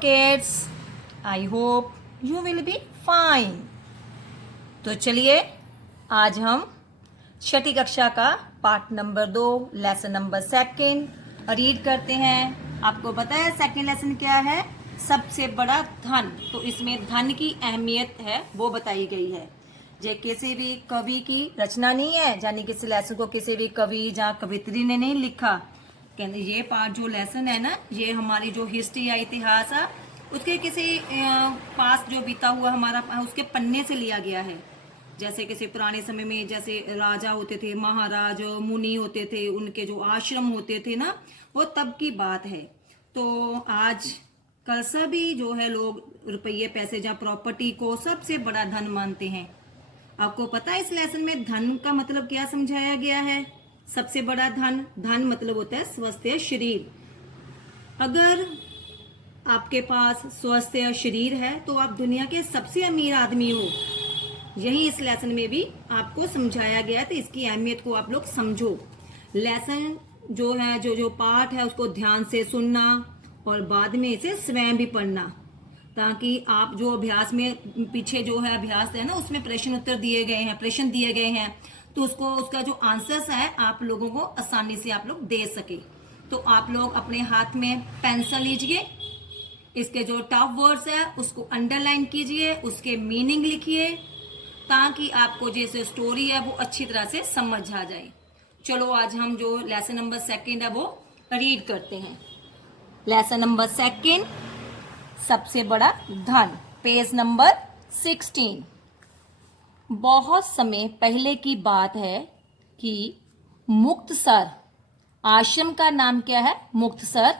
kids, I hope you will be fine. तो चलिए आज हम छठी कक्षा का part number 2 lesson number 2 read करते हैं। आपको पता है सेकंड लेसन क्या है? सबसे बड़ा धन। तो इसमें धन की अहमियत है वो बताई गई है। ये किसी भी कवि की रचना नहीं है, यानी किसी लेसन को किसी भी कवि या कवित्री ने नहीं लिखा। कहते ये पार्ट जो लेसन है ना, ये हमारी जो हिस्ट्री या इतिहास है उसके किसी पास जो बीता हुआ हमारा उसके पन्ने से लिया गया है। जैसे किसी पुराने समय में जैसे राजा होते थे, महाराज, मुनि होते थे, उनके जो आश्रम होते थे ना, वो तब की बात है। तो आज कल सभी जो है लोग रुपये पैसे या प्रॉपर्टी को सबसे बड़ा धन मानते हैं। आपको पता है इस लेसन में धन का मतलब क्या समझाया गया है? सबसे बड़ा धन, धन मतलब होता है स्वस्थ शरीर। अगर आपके पास स्वस्थ शरीर है तो आप दुनिया के सबसे अमीर आदमी हो। यही इस लेसन में भी आपको समझाया गया है, तो इसकी अहमियत को आप लोग समझो। लेसन जो है जो पाठ है उसको ध्यान से सुनना और बाद में इसे स्वयं भी पढ़ना, ताकि आप जो अभ्यास में पीछे जो है अभ्यास है ना उसमें प्रश्न उत्तर दिए गए हैं, प्रश्न दिए गए हैं, तो उसका जो आंसर्स है आप लोगों को आसानी से आप लोग दे सके। तो आप लोग अपने हाथ में पेंसिल लीजिए, इसके जो टफ वर्ड्स है उसको अंडरलाइन कीजिए, उसके मीनिंग लिखिए, ताकि आपको जैसे स्टोरी है वो अच्छी तरह से समझ आ जाए। चलो आज हम जो लेसन नंबर 2 है वो रीड करते हैं। लेसन नंबर 2 सबसे बड़ा धन, पेज नंबर 16। बहुत समय पहले की बात है कि मुक्तसर, आश्रम का नाम क्या है? मुक्तसर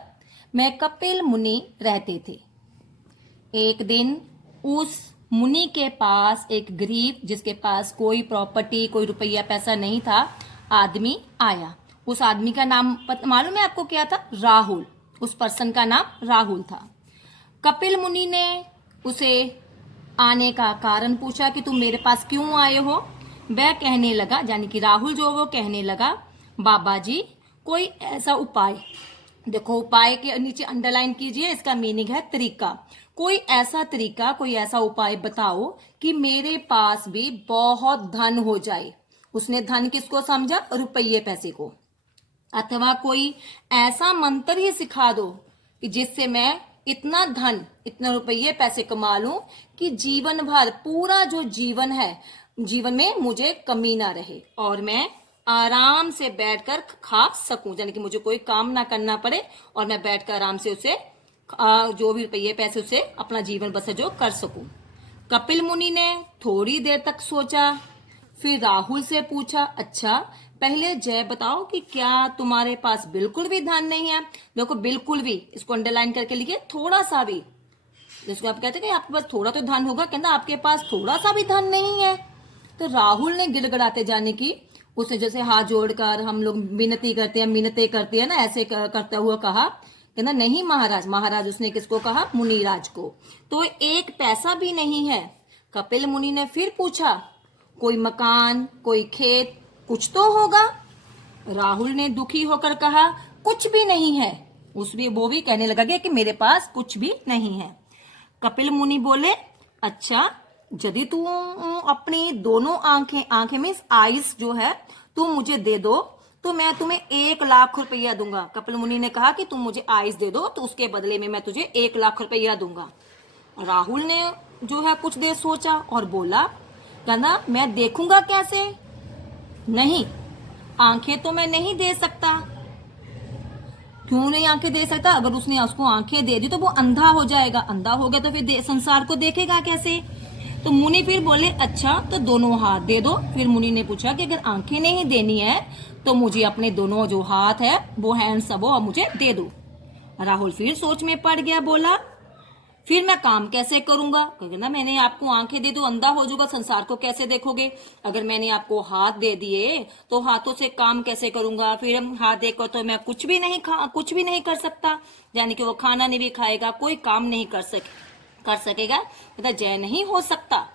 में कपिल मुनि रहते थे। एक दिन उस मुनि के पास एक गरीब, जिसके पास कोई प्रॉपर्टी, कोई रुपया पैसा नहीं था, आदमी आया। उस आदमी का नाम मालूम है आपको क्या था? राहुल। उस पर्सन का नाम राहुल था। कपिल मुनि ने उसे आने का कारण पूछा कि तुम मेरे पास क्यों आए हो? वह कहने लगा, यानी कि राहुल जो वो कहने लगा, बाबा जी कोई ऐसा उपाय, देखो उपाय के नीचे अंडरलाइन कीजिए, इसका मीनिंग है तरीका। कोई ऐसा तरीका, कोई ऐसा उपाय बताओ कि मेरे पास भी बहुत धन हो जाए। उसने धन किसको समझा? रुपये पैसे को। अथवा कोई ऐसा मंत्र ही सिखा दो कि जिससे मैं इतना धन, इतना रुपये पैसे कमा लूं कि जीवन भर, पूरा जो जीवन है, जीवन में मुझे कमी ना रहे और मैं आराम से बैठकर खा सकूं, यानी कि मुझे कोई काम ना करना पड़े और मैं बैठकर आराम से उसे जो भी रुपये पैसे उसे अपना जीवन बसर जो कर सकूं। कपिल मुनि ने थोड़ी देर तक सोचा, फिर राहुल से पूछा, अच्छा पहले जय बताओ कि क्या तुम्हारे पास बिल्कुल भी धन नहीं है? देखो बिल्कुल भी, इसको अंडरलाइन करके लिखिए, थोड़ा सा भी। जिसको आप कहते हैं कि आपके पास थोड़ा तो धन होगा, कहना आपके पास थोड़ा सा भी धन नहीं है। तो राहुल ने गिड़गिड़ाते जाने की, उसे जैसे हाथ जोड़कर हम लोग मिन्नती करते हैं, मिन्नते करते हैं ना, ऐसे करता हुआ कहा, कहना नहीं महाराज। महाराज उसने किसको कहा? मुनिराज को। तो एक पैसा भी नहीं है। कपिल मुनि ने फिर पूछा, कोई मकान, कोई खेत, कुछ तो होगा? राहुल ने दुखी होकर कहा, कुछ भी नहीं है। वो भी कहने लगा कि मेरे पास कुछ भी नहीं है। कपिल मुनि बोले, अच्छा यदि तू अपनी दोनों आंखें मीन्स आईज जो है तुम मुझे दे दो तो मैं तुम्हें 1 लाख रुपया दूंगा। कपिल मुनि ने कहा कि तुम मुझे आईज दे दो तो उसके बदले में मैं तुझे 1 लाख रुपया दूंगा। राहुल ने जो है कुछ देर सोचा और बोला, कहना मैं देखूंगा कैसे? नहीं, आंखें तो मैं नहीं दे सकता। क्यों नहीं आंखें दे सकता? अगर उसने उसको आंखें दे दी तो वो अंधा हो जाएगा, अंधा हो गया तो फिर संसार को देखेगा कैसे? तो मुनि फिर बोले, अच्छा तो दोनों हाथ दे दो। फिर मुनि ने पूछा कि अगर आंखें नहीं देनी है तो मुझे अपने दोनों जो हाथ है वो हैंड्स वो मुझे दे दो। राहुल फिर सोच में पड़ गया, बोला फिर मैं काम कैसे करूंगा? क्योंकि ना मैंने आपको आंखें दे दो, अंधा हो जाऊंगा, संसार को कैसे देखोगे? अगर मैंने आपको हाथ दे दिए तो हाथों से काम कैसे करूंगा? फिर हाथ देकर तो मैं कुछ भी नहीं कर सकता, यानी कि वो खाना नहीं भी खाएगा, कोई काम नहीं कर सकेगा। जय नहीं हो सकता।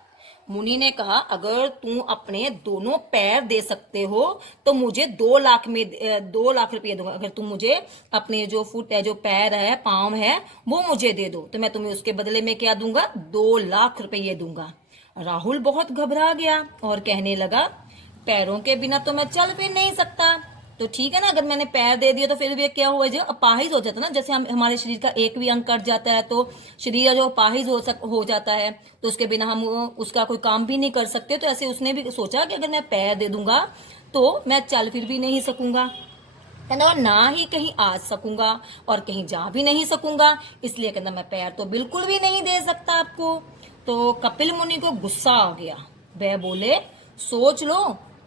मुनि ने कहा अगर तू अपने दोनों पैर दे सकते हो तो मुझे 2 लाख में 2 लाख रुपये दूंगा। अगर तुम मुझे अपने जो फुट है, जो पैर है, पाँव है, वो मुझे दे दो तो मैं तुम्हें उसके बदले में क्या दूंगा, 2 लाख रुपये दूंगा। राहुल बहुत घबरा गया और कहने लगा पैरों के बिना तो मैं चल फिर नहीं सकता। तो ठीक है ना, अगर मैंने पैर दे दिया तो फिर भी क्या हुआ, जो अपाहिज हो जाता है ना, जैसे हम हमारे शरीर का एक भी अंग कट जाता है तो शरीर जो अपाहिज हो जाता है तो उसके बिना हम उसका कोई काम भी नहीं कर सकते। तो ऐसे उसने भी सोचा कि अगर मैं पैर दे दूंगा तो मैं चल फिर भी नहीं सकूंगा, कहना और ना ही कहीं आ सकूंगा और कहीं जा भी नहीं सकूंगा, इसलिए कहना मैं पैर तो बिल्कुल भी नहीं दे सकता आपको। तो कपिल मुनि को गुस्सा आ गया। वह बोले सोच लो,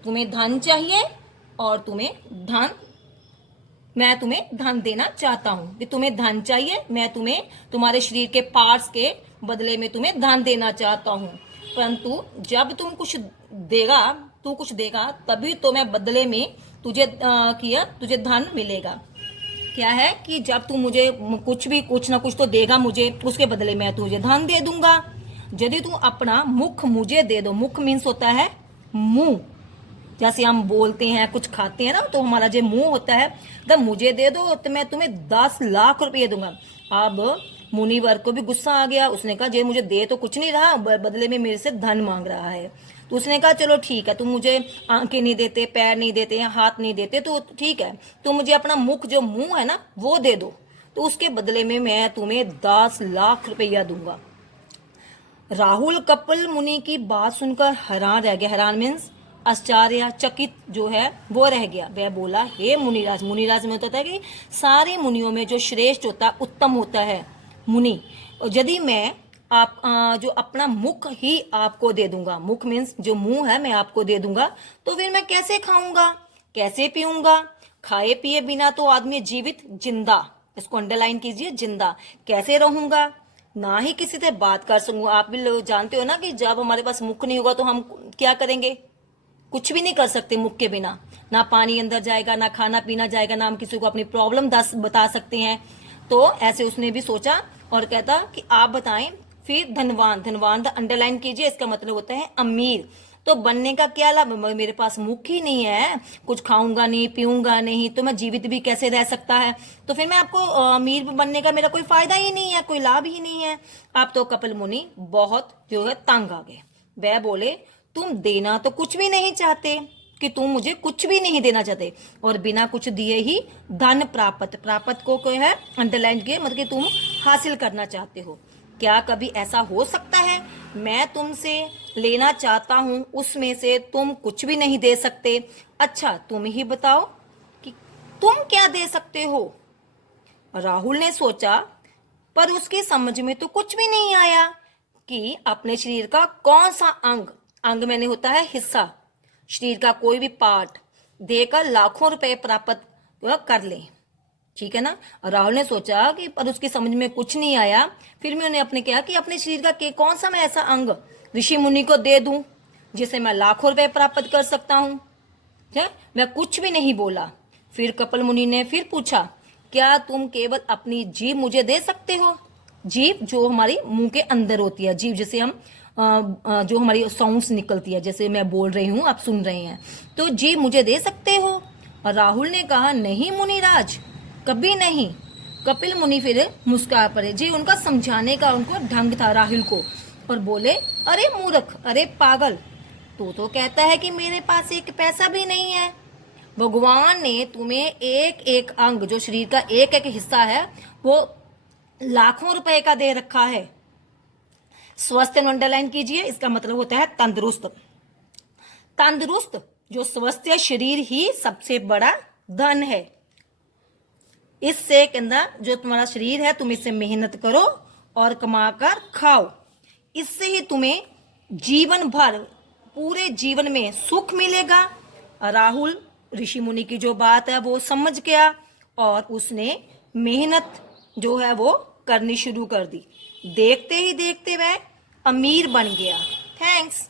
तुम्हें धन चाहिए और मैं तुम्हें धन देना चाहता हूं कि तुम्हें धन चाहिए, मैं तुम्हें तुम्हारे शरीर के पार्ट्स के बदले में तुम्हें धन देना चाहता हूं, परंतु जब तू कुछ देगा तभी तो मैं बदले में तुझे धन मिलेगा। क्या है कि जब तू मुझे कुछ ना कुछ तो देगा मुझे, उसके बदले मैं तुझे धन दे दूंगा। यदि तू अपना मुख मुझे दे दो, मुख मीन्स होता है मुंह, जैसे हम बोलते हैं कुछ खाते हैं ना तो हमारा जो मुंह होता है, जब मुझे दे दो तो मैं तुम्हें 10 लाख रुपये दूंगा। अब मुनिवर को भी गुस्सा आ गया। उसने कहा जे मुझे दे तो कुछ नहीं रहा, बदले में मेरे से धन मांग रहा है। तो उसने कहा चलो ठीक है, तुम मुझे आंखें नहीं देते, पैर नहीं देते, हाथ नहीं देते तो ठीक है, तुम मुझे अपना मुख जो मुंह है ना वो दे दो, तो उसके बदले में मैं तुम्हें 10 लाख रुपया दूंगा। राहुल कपिल मुनि की बात सुनकर हैरान रह गया। हैरान मीन्स आश्चर्यचकित जो है वो रह गया। वह बोला हे मुनिराज, मुनिराज में होता है कि सारे मुनियों में जो श्रेष्ठ होता है, उत्तम होता है मुनि। यदि मैं जो अपना मुख ही आपको दे दूंगा, मुख मीन्स जो मुंह है मैं आपको दे दूंगा, तो फिर मैं कैसे खाऊंगा, कैसे पीऊंगा? खाए पिए बिना तो आदमी जीवित, जिंदा, इसको अंडरलाइन कीजिए, जिंदा कैसे रहूंगा? ना ही किसी से बात कर सकूंगा। आप भी लोग जानते हो ना कि जब हमारे पास मुख नहीं होगा तो हम क्या करेंगे, कुछ भी नहीं कर सकते मुख के बिना। ना पानी अंदर जाएगा, ना खाना पीना जाएगा, ना हम किसी को अपनी प्रॉब्लम बता सकते हैं। तो ऐसे उसने भी सोचा और कहता कि आप बताएं। फिर धनवान, धनवान द अंडरलाइन कीजिए, इसका मतलब होता है अमीर। तो बनने का क्या लाभ, मेरे पास मुख ही नहीं है, कुछ खाऊंगा नहीं, पीऊंगा नहीं, तो मैं जीवित भी कैसे रह सकता है? तो फिर मैं आपको अमीर बनने का मेरा कोई फायदा ही नहीं है, कोई लाभ ही नहीं है। आप तो कपिल मुनि बहुत जो है तंग आ गए। वह बोले तुम देना तो कुछ भी नहीं चाहते, कि तुम मुझे कुछ भी नहीं देना चाहते और बिना कुछ दिए ही धन प्राप्त को कोई है अंडरलाइन किए, मतलब कि तुम हासिल करना चाहते हो। क्या कभी ऐसा हो सकता है? मैं तुमसे लेना चाहता हूं, उसमें से तुम कुछ भी नहीं दे सकते। अच्छा तुम ही बताओ कि तुम क्या दे सकते हो? राहुल ने सोचा, पर उसकी समझ में तो कुछ भी नहीं आया कि अपने शरीर का कौन सा अंग मैंने होता है हिस्सा, शरीर का कोई भी पार्ट देकर लाखों रुपए प्राप्त कर ले। ठीक है ना। राहुल ने सोचा कि पर उसकी समझ में कुछ नहीं आया। फिर भी उन्होंने अपने कहा कि अपने शरीर का कौन सा मैं ऐसा अंग ऋषि मुनि को दे दूं जिसे मैं लाखों रुपए प्राप्त कर सकता हूं। मैं कुछ भी नहीं बोला। फिर कपिल मुनि ने फिर पूछा, क्या तुम केवल अपनी जीभ मुझे दे सकते हो? जीभ जो हमारी मुंह के अंदर होती है, जीभ जैसे हम जो हमारी साउंड्स निकलती है, जैसे मैं बोल रही हूँ आप सुन रहे हैं, तो जीभ मुझे दे सकते हो? और राहुल ने कहा नहीं मुनिराज, कभी नहीं। कपिल मुनि फिर मुस्कुरा पड़े। जी उनका समझाने का उनको ढंग था राहुल को, और बोले अरे मूर्ख, अरे पागल, तू तो कहता है कि मेरे पास एक पैसा भी नहीं है। भगवान ने तुम्हें एक एक अंग, जो शरीर का एक एक हिस्सा है, वो लाखों रुपए का दे रखा है। स्वस्थ अंडरलाइन कीजिए, इसका मतलब होता है तंदुरुस्त। तंदुरुस्त जो स्वस्थ शरीर ही सबसे बड़ा धन है। इससे कहना जो तुम्हारा शरीर है तुम इससे मेहनत करो और कमाकर खाओ, इससे ही तुम्हें जीवन भर पूरे जीवन में सुख मिलेगा। राहुल ऋषि मुनि की जो बात है वो समझ गया और उसने मेहनत जो है वो करनी शुरू कर दी। देखते ही देखते वह अमीर बन गया। थैंक्स।